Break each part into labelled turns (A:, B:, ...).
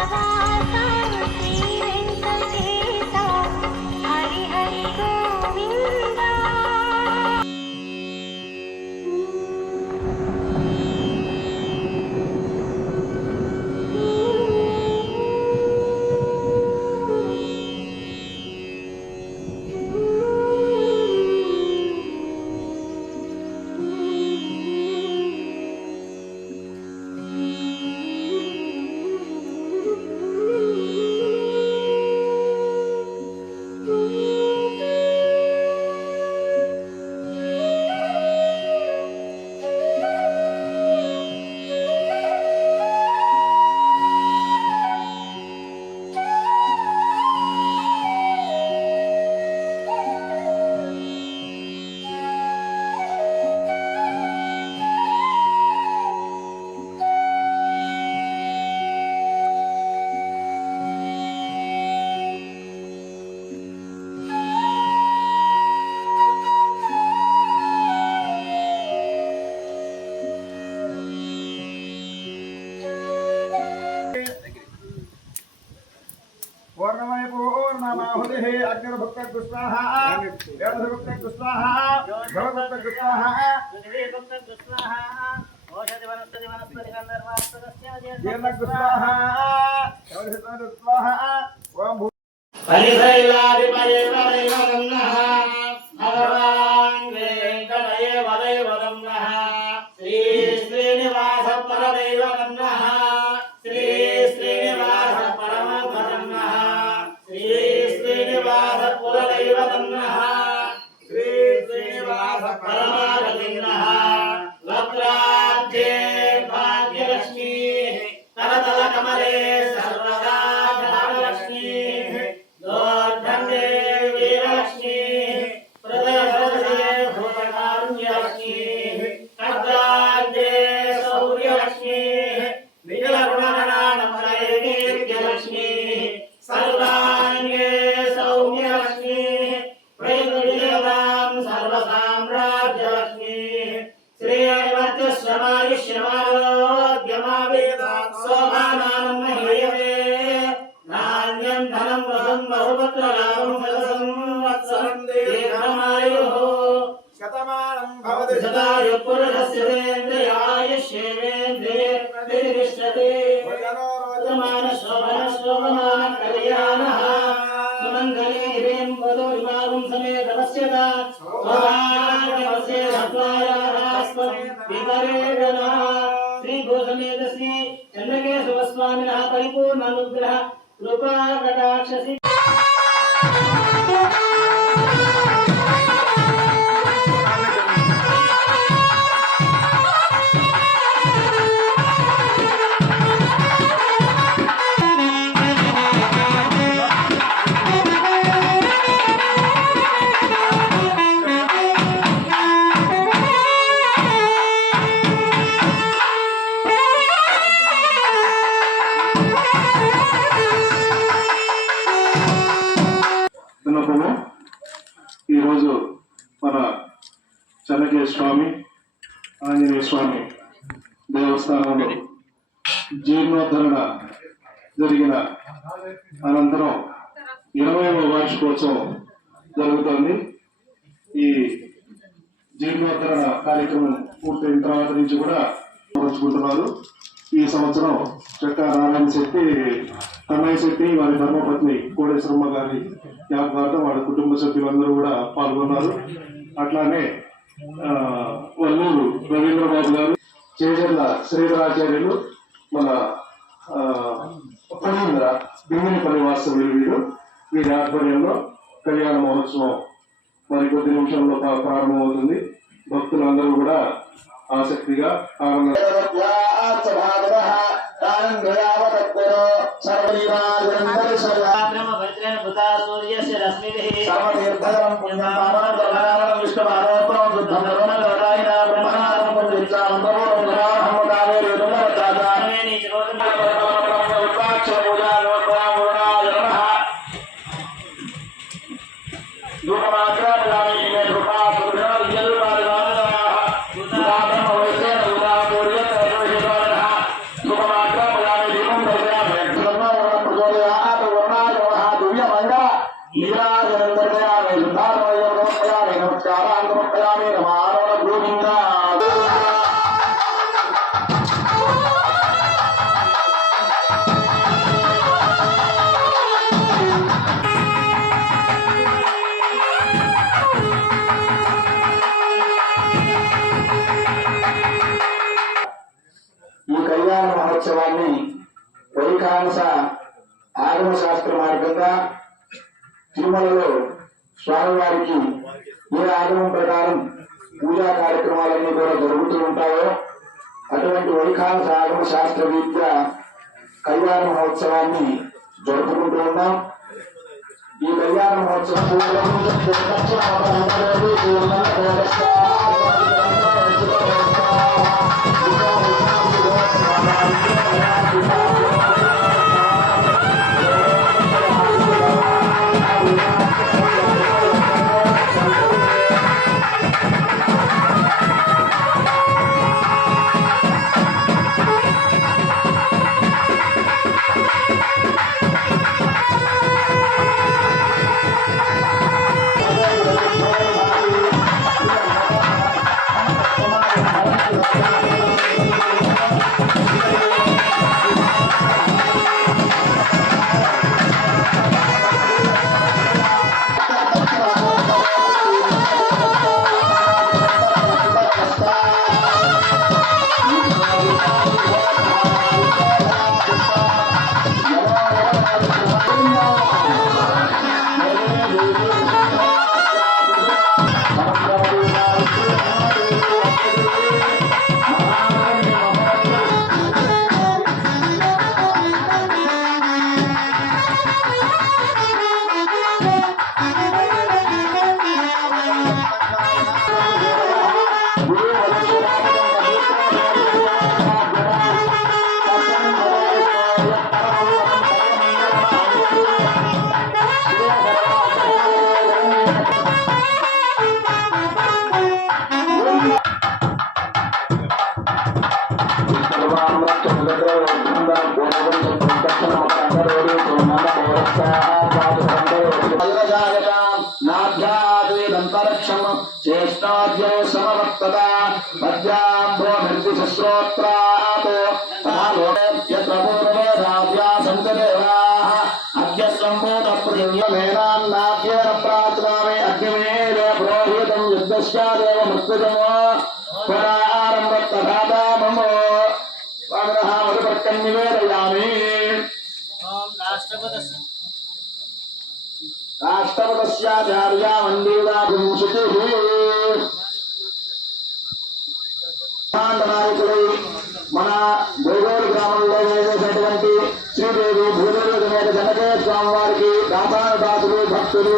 A: శ్రీ
B: ఓం భూ
C: పరిశైలాధిపయే వదైవదన్నః Hazme శ్రీ చంద్రకేశవ స్వామినః పరిపూర్ణ అనుగ్రహ కృపా కటాక్షసి
D: ఆంజనేయ స్వామి దేవస్థానంలో జీర్ణోద్ధరణ జరిగిన అనంతరం ఇరవైవ వార్షికోత్సవం జరుగుతోంది. ఈ జీర్ణోద్ధరణ కార్యక్రమం పూర్తయిన తర్వాత నుంచి కూడా పంచుకుంటున్నారు. ఈ సంవత్సరం చెక్క నారాయణ శెట్టి కన్నయ్య శెట్టి వారి ధర్మపత్ని కోడేశ్వరమ్మ గారి జ్ఞాపకార్థం వాళ్ళ కుటుంబ సభ్యులందరూ కూడా పాల్గొన్నారు. అట్లానే ఆ, వల్లూరు రవీంద్రబాబు గారు చేజర్ల శ్రీధరాచార్యులు మన ఫణీంద్ర బింగినిపల్లి వాస్తవ్యులు వీరు వీరి ఆధ్వర్యంలో కళ్యాణ మహోత్సవం మరి కొద్ది నిమిషంలో ప్రా- ప్రారంభమవుతుంది. భక్తులందరూ కూడా ఆసక్తిగా ఆనంద
B: వైఖానస ఆగమ శాస్త్ర మార్గంగా తిరుమలలో స్వామివారికి ఏ ఆగమం ప్రకారం పూజా కార్యక్రమాలన్నీ కూడా జరుగుతూ ఉంటాయో అటువంటి వైఖానస ఆగమ శాస్త్ర విద్య కళ్యాణ మహోత్సవాన్ని జరుపుకుంటూ ఉన్నాం. ఈ కళ్యాణ మహోత్సవం యుద్ధస్యాదేవ మృత్యుజమో పురారంభత్తథాదా మమో స్వామినః మధుపర్కం నివేదయామి
C: ఓం రాష్ట్రపతి
B: రాష్ట్రపతస్యాచార్యా వందేదాభిం శుచిః బ్రహ్మాండ నాయకుడు మన గోగోలు గ్రామంలో వేసేటటువంటి శ్రీదేవి భూదేవి సమేత జనకే స్వామి వారికి దాసానుదాసులు భక్తులు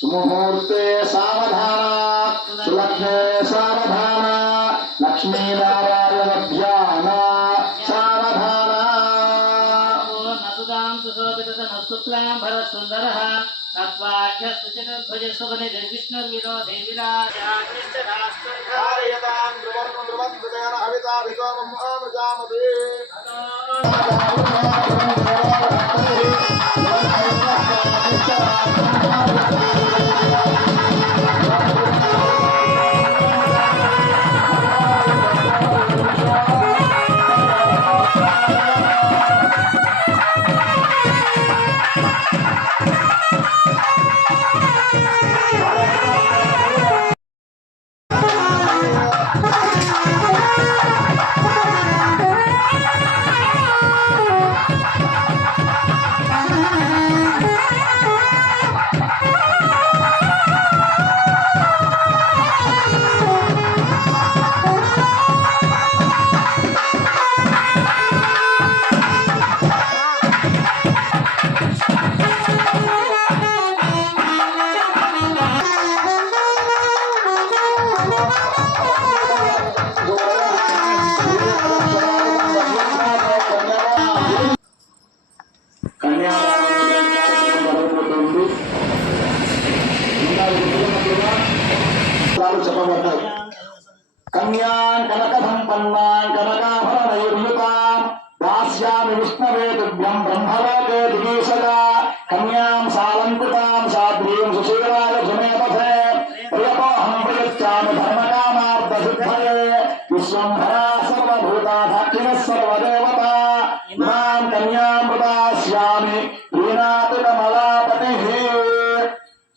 B: सुमुहूर्ते सावधाना सुलक्ष्मे भजस्वने देविष्णुर्विनो देविराजाकृष्टराष्ट्रधारयतां ध्रुवं ध्रुवं गगन हविताभिसोमं महामजामते Thank you.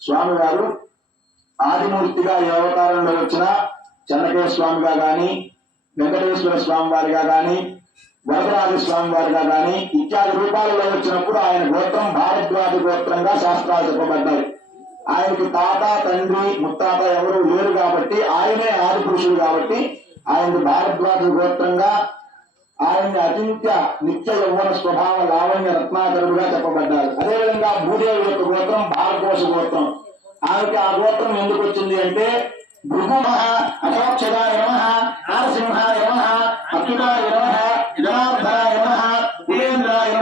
B: స్వామి వారు ఆదిమూర్తిగా ఏ అవతారంలో వచ్చిన చెన్నకేశ్వర స్వామిగా గాని వెంకటేశ్వర స్వామి వారిగా గాని వరదరాజ స్వామి వారిగా గాని ఇత్యాది రూపాలలో వచ్చినప్పుడు ఆయన గోత్రం భారద్వాజ గోత్రంగా శాస్త్రాలు చెప్పబడ్డాయి. ఆయనకి తాత తండ్రి ముత్తాత ఎవరు లేరు కాబట్టి ఆయనే ఆది పురుషుడు కాబట్టి ఆయన భారద్వాజ గోత్రంగా ఆయన అత్యంత నిత్య యౌవన స్వభావ లావణ్య రత్నాకరుడుగా చెప్పబడ్డారు. అదేవిధంగా భూదేవి యొక్క గోత్రం భారకోశ గోత్రం. ఆమెకి ఆ గోత్రం ఎందుకు వచ్చింది అంటే భృగుమ అశోక్షదాయ యమ నారసింహ యమ అచ్యుత యమ జనార్దనాయ నమ ఉపేంద్రాయ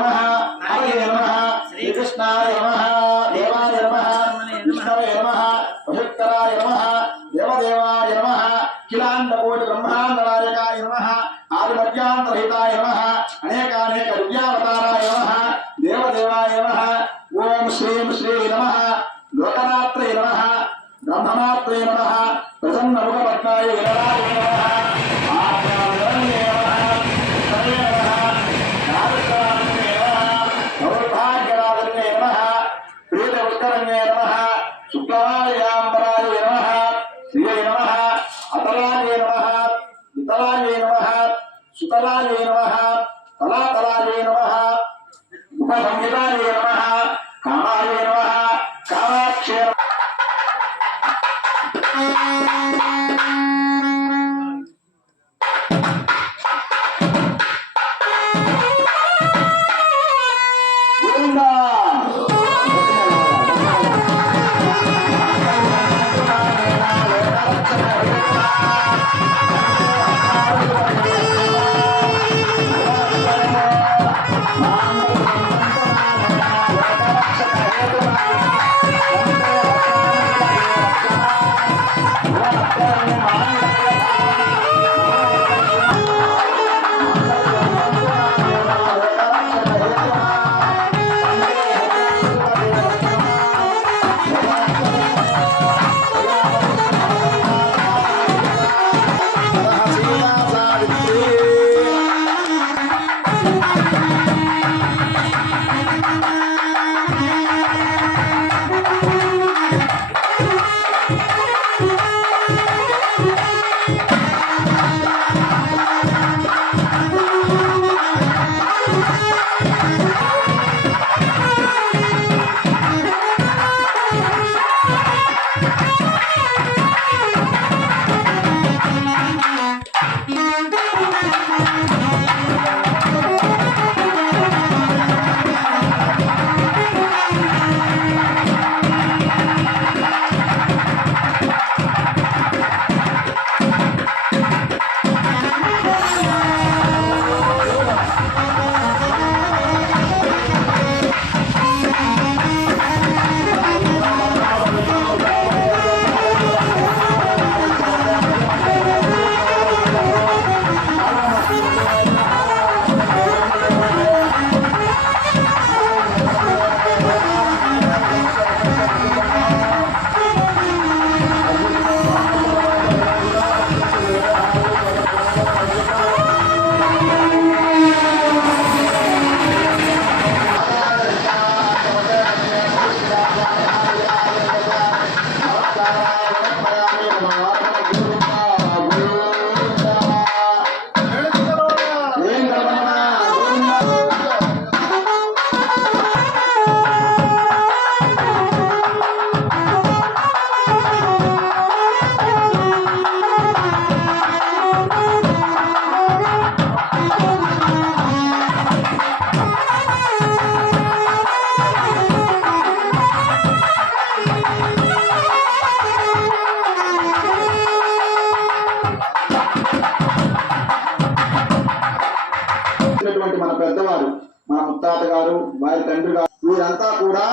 B: ఉన్నటువంటి మన పెద్దవారు మన ముత్తాత గారు వారి తండ్రి గారు వీరంతా కూడా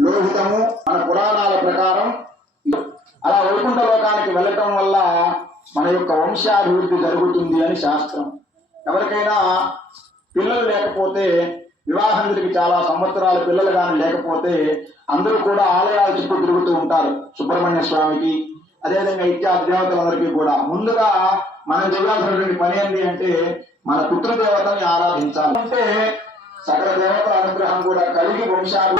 B: లోహితము. మన పురాణాల ప్రకారం అలా వైకుంఠ లోకానికి వెళ్ళటం వల్ల మన యొక్క వంశాభివృద్ధి జరుగుతుంది అని శాస్త్రం. ఎవరికైనా పిల్లలు లేకపోతే వివాహానికి చాలా సంవత్సరాల పిల్లలు కానీ లేకపోతే అందరూ కూడా ఆలయాల చుట్టూ తిరుగుతూ ఉంటారు సుబ్రహ్మణ్య స్వామికి అదేవిధంగా ఇత్యాది దేవతలందరికీ కూడా. ముందుగా మనం చేయాల్సినటువంటి పని ఏంటి అంటే మన పితృదేవతని ఆరాధించాలి. అంటే సకల దేవతల అనుగ్రహం కూడా కలిగి వంశాలు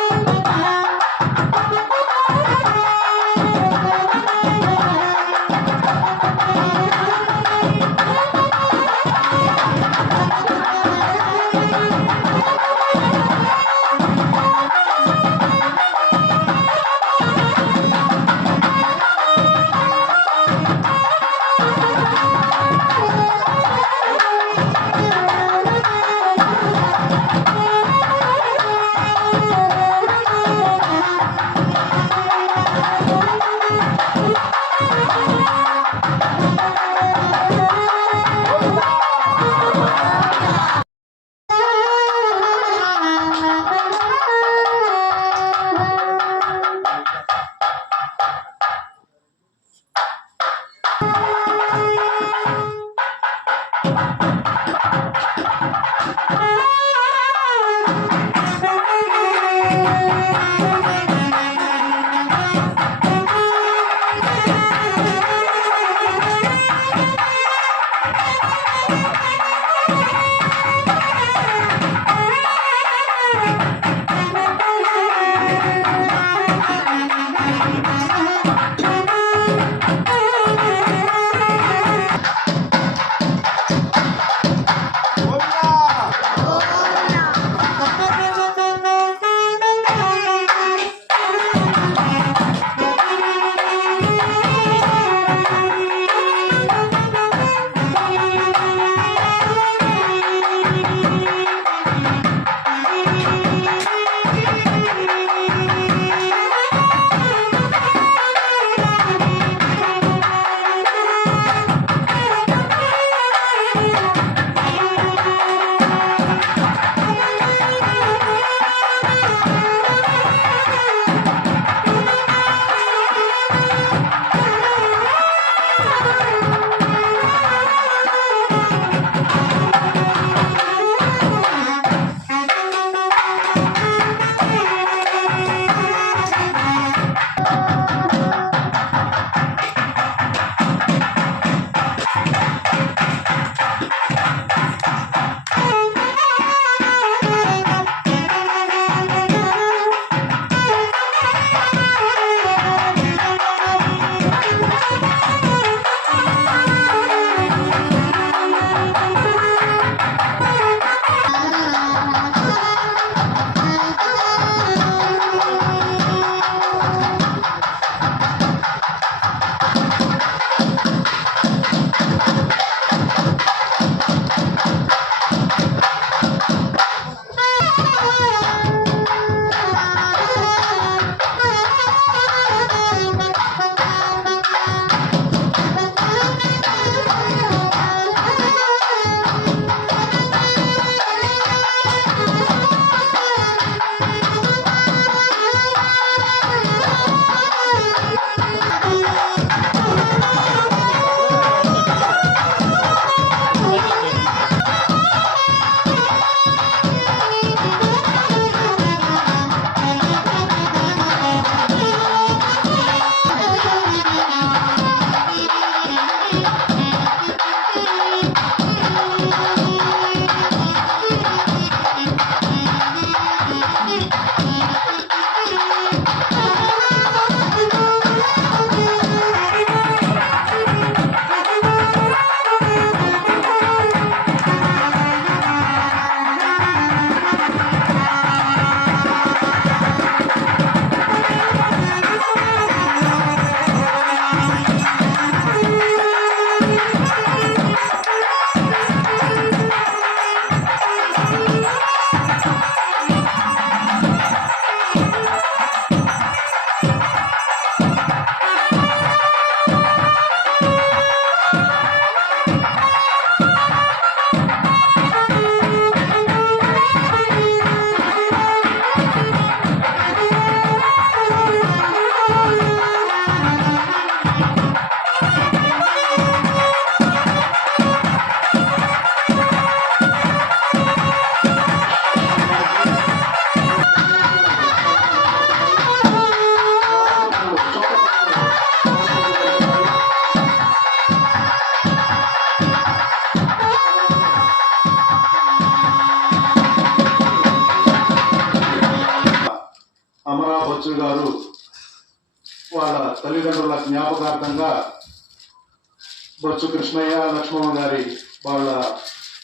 D: కృష్ణయ్య గారి వాళ్ళ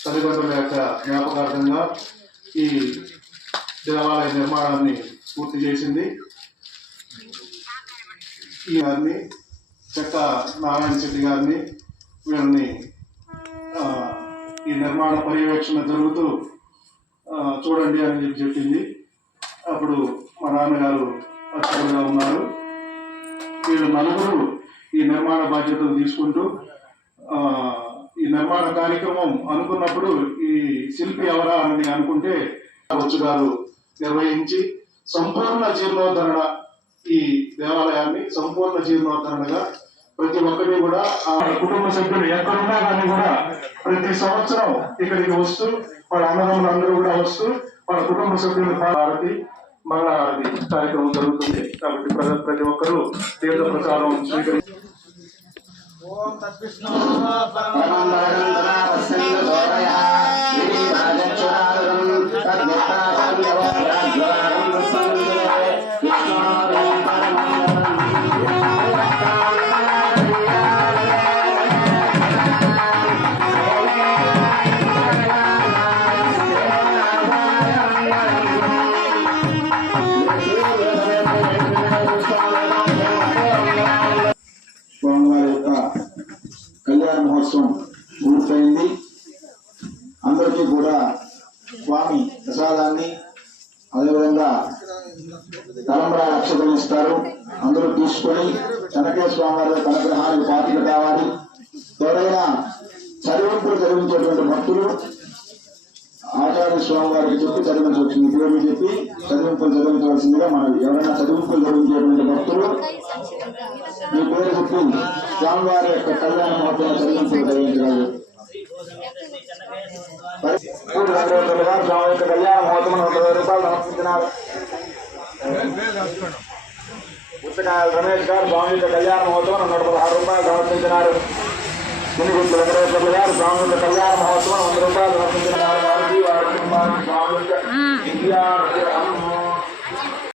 D: తల్లిదండ్రుల యొక్క జ్ఞాపకార్థంగా ఈ దేవాలయ నిర్మాణాన్ని పూర్తి చేసింది. ఈ గారిని చెక్క నారాయణ శెట్టి గారిని వీళ్ళని ఈ నిర్మాణ పర్యవేక్షణ జరుగుతూ చూడండి అని చెప్పి చెప్పింది. అప్పుడు మా నాన్నగారు అక్షరంగా ఉన్నారు. వీళ్ళు నలుగురు ఈ నిర్మాణ బాధ్యతలు తీసుకుంటూ ఆ, ఈ నిర్మాణ కార్యక్రమం అనుకున్నప్పుడు ఈ శిల్పి ఎవరా అని అనుకుంటే బొచ్చు గారు నిర్వహించి సంపూర్ణ జీర్ణోద్ధరణ ఈ దేవాలయాన్ని సంపూర్ణ జీర్ణోద్ధరణగా ప్రతి ఒక్కటి కూడా ఆ కుటుంబ సభ్యులు ఎక్కడున్నా కానీ కూడా ప్రతి సంవత్సరం ఇక్కడికి వస్తూ వాళ్ళ అన్నదమ్ములు అందరూ కూడా వస్తూ వాళ్ళ కుటుంబ సభ్యులు భారతి మంగళహారతి కార్యక్రమం జరుగుతుంది. కాబట్టి ప్రజలు ప్రతి ఒక్కరూ తీర్థ ప్రచారం స్వీకరించి
C: ఓం తద్విష్ణు
B: స్వామివారి అందరూ తీసుకొని కనకే స్వామివారి యొక్క అనుగ్రహానికి పాత్ర కావాలి. ఎవరైనా చదివింపులు చదివించేటువంటి భక్తులు ఆచార్య స్వామి వారికి చెప్పి చదివించవచ్చింది పేరు చెప్పి చదివింపులు చదివించవలసిందిగా మనం ఎవరైనా చదివింపులు చదివించేటువంటి భక్తులు మీ పేరు చెప్పి స్వామివారి యొక్క కళ్యాణ మహోత్సవం చదివింపులు చదివించగలరు. స్వామి యొక్క కళ్యాణ మహోత్సవం ఇరవై రూపాయలు సమర్పించినారు పుస్తకాల రమేష్ గారు స్వామి యొక్క కళ్యాణ మహోత్సవం నూట పదహారు రూపాయలు సమర్పించినారు తిరుగుతు వెంకటేశ్వర గారు స్వామి యొక్క కళ్యాణ మహోత్సవం వంద రూపాయలు సమర్పించినారు వారికి వారి కుటుంబానికి స్వామి యొక్క విద్యా